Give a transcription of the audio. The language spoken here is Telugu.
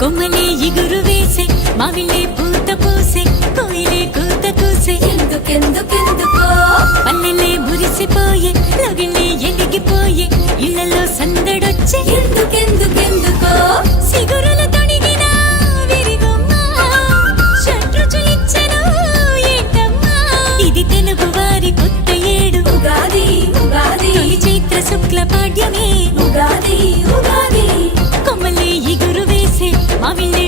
కొమ్మలే ఇగురు వేసే మావిలే పూత పూసే కోయిలే కూత కూసే ఎందుకెందుకెందుకో పల్లెలే మురిసిపోయే లగిలే ఎలిగిపోయే ఇళ్లలో సందడొచ్చే ఎందుకెందుకెందుకో సిగురుల తొడిగిన విరిగొమ్మ షడ్రుచులిచ్చెను ఏంటమ్మా ఇది తెలుగు వారి కొత్త ఏడు ఉగాది ఉగాది తొలి చైత్ర శుక్ల పాడ్యమే ఉగాది ఉగాది కొమ్మలే ఇగురు వేసే మావిలే